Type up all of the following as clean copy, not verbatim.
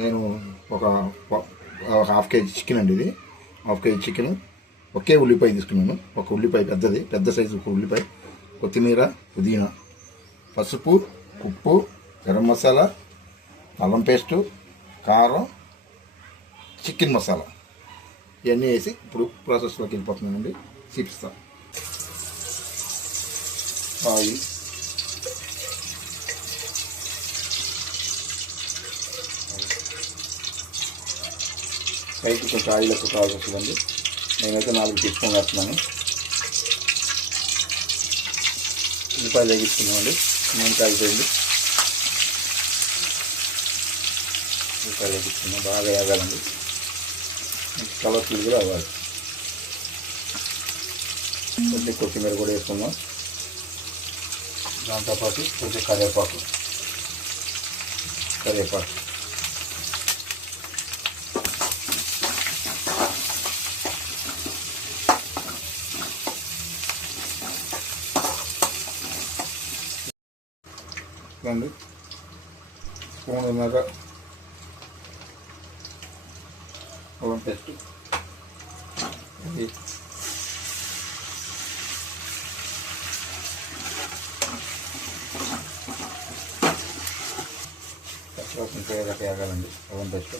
నేను ఒక half KG chicken అండి, ఇది హాఫ్ కేజీ చికెన్, ఒకే ఉల్లిపాయ తీసుకున్నాను. ఒక ఉల్లిపాయ పెద్ద సైజు ఒక ఉల్లిపాయ, కొత్తిమీర, పుదీనా, పసుపు, ఉప్పు, గరం మసాలా, అల్లం పేస్టు, కారం, చికెన్ మసాలా ఇవన్నీ వేసి ఇప్పుడు ప్రాసెస్లోకి వెళ్ళిపోతున్నానండి. చూపిస్తాను. ఆయిల్, పైకి కొంచెం ఆయిల్ ఎక్కువ కావాల్సి వస్తుందండి. నేనైతే 4 టీ స్పూన్లు వేస్తున్నాను. ఉల్లిపాయలు వేగిస్తున్నామండి. నూనె కాగిపోయింది. ఉల్లిపాయలు వేగిస్తున్నాం, బాగా వేగాలండి. కలర్ఫుల్గా అవ్వాలి. కొంచెం కొత్తిమీర కూడా వేసుకుందాం. దాంతోపాటు కొంచెం కరివేపాకు రండి. స్పూన్నర అల్లం పేస్ట్, కొంచెం వేగాలండి అల్లం పేస్ట్.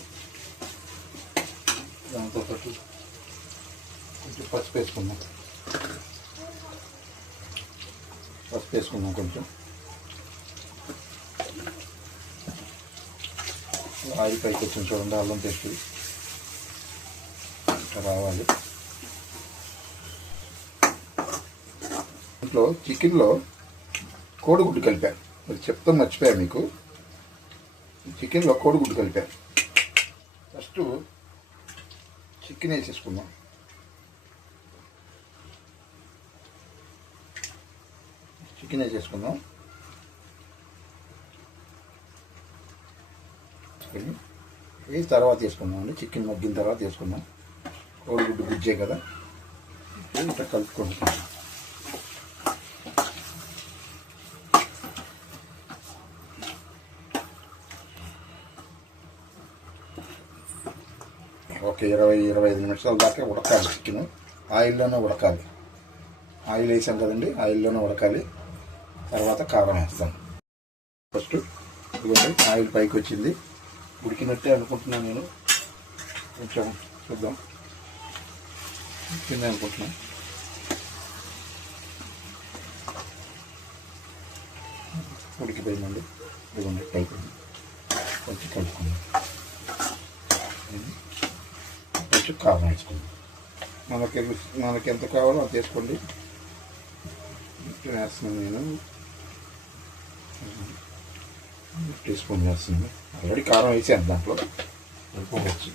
దాంతోపాటు కొంచెం పసుపు వేసుకుందాం. కొంచెం ఆయిల్ పైకి వచ్చింది చూడండి. అల్లం పేస్ట్ రావాలి. ఇంట్లో చికెన్లో కోడిగుడ్డు కలిపాను, అది చెప్తాం మర్చిపోయా మీకు. చికెన్లో కోడిగుడ్డు కలిపాను. ఫస్ట్ చికెన్ వేసేసుకుందాం. వేసి తర్వాత వేసుకుందాం అండి. చికెన్ మగ్గిన తర్వాత వేసుకుందాం. కోడిగుడ్డు గుజ్జే కదా, ఇట్లా కలుపుకుంటాం. ఒక 20-25 నిమిషాల దాకా ఉడకాలి. చికెన్ ఆయిల్లోనే ఉడకాలి. ఆయిల్ వేసాం కదండి, ఆయిల్లోనే ఉడకాలి. తర్వాత కారం వేస్తాను. ఫస్ట్ ఇదిగోండి, ఆయిల్ పైకి వచ్చింది. ఉడికినట్టే అనుకుంటున్నాను నేను. కొంచెం చూద్దాం, ఉడికింది అనుకుంటున్నాను. ఉడికిపోయిందండి. ఇదిగోండి అయిపోయింది. కొంచెం కలుపుకుందాం. కొంచెం కారం వేసుకుందాం. మనకి ఎంత కావాలో అది వేసుకోండి. వేస్తున్నాను నేను. 1 టీ స్పూన్ వేస్తున్నాను. ఆల్రెడీ కారం వేసాను దాంట్లో. వచ్చి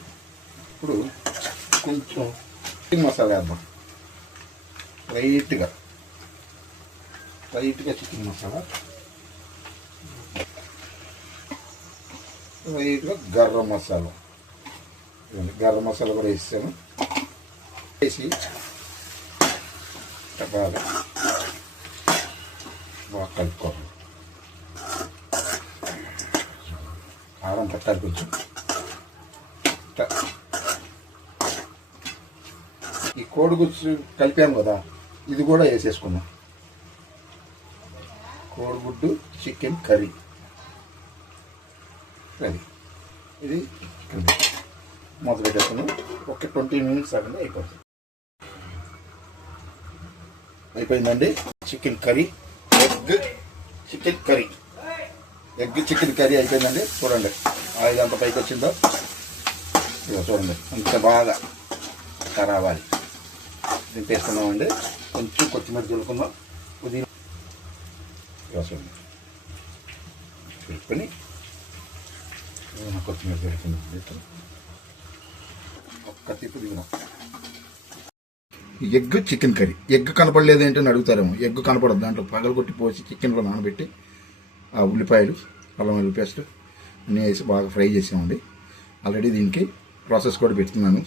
ఇప్పుడు కొంచెం చికెన్ మసాలా వేద్దాం. లైట్గా చికెన్ మసాలా, లైట్గా గరం మసాలా కూడా వేసాను. వేసి బాగా కలుపుకోవాలి. కారం పట్టాలి కొంచెం. ఈ కోడిగుడ్డు కలిపాము కదా, ఇది కూడా వేసేసుకున్నాం. కోడిగుడ్డు చికెన్ కర్రీ రెడీ. ఇది మొదలు పెట్టేసుకున్నాం. ఒక 20 మినిట్స్ ఆగండి, అయిపోయిందండి. చికెన్ చికెన్ కర్రీ అయిపోయిందండి. చూడండి ఆయిల్ అంత పైకి వచ్చిందో. ఇక చూడండి అంత బాగా రావాలి. దింపేసుకున్నామండి. కొంచెం కొత్తిమీర చల్లుకుందాం. పుదీనా చూడండి పెట్టుకొని కొత్తిమీర చల్లుకుందాం. ఒక్క తిప్పు దిగుదాం. Egg chicken curry. ఎగ్ కనపడలేదు ఏంటని అడుగుతారేమో. ఎగ్ కనపడదు. దాంట్లో పగలగొట్టి పోసి చికెన్లో నానబెట్టి ఆ ఉల్లిపాయలు, అల్లం వెల్లుల్లి పేస్ట్ అన్నీ వేసి బాగా ఫ్రై చేసామండి. ఆల్రెడీ దీనికి ప్రాసెస్ కూడా పెడుతున్నాను.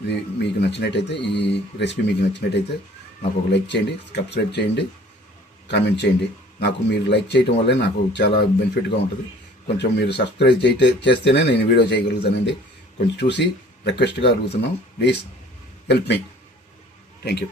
ఇది మీకు నచ్చినట్టయితే, ఈ రెసిపీ మీకు నచ్చినట్టయితే నాకు ఒక లైక్ చేయండి, సబ్స్క్రైబ్ చేయండి, కామెంట్ చేయండి. నాకు మీరు లైక్ చేయడం వల్లే నాకు చాలా బెనిఫిట్గా ఉంటుంది. కొంచెం మీరు సబ్స్క్రైబ్ చేస్తేనే నేను వీడియో చేయగలుగుతానండి. కొంచెం చూసి రిక్వెస్ట్గా అడుగుతున్నాం, please help me. Thank you.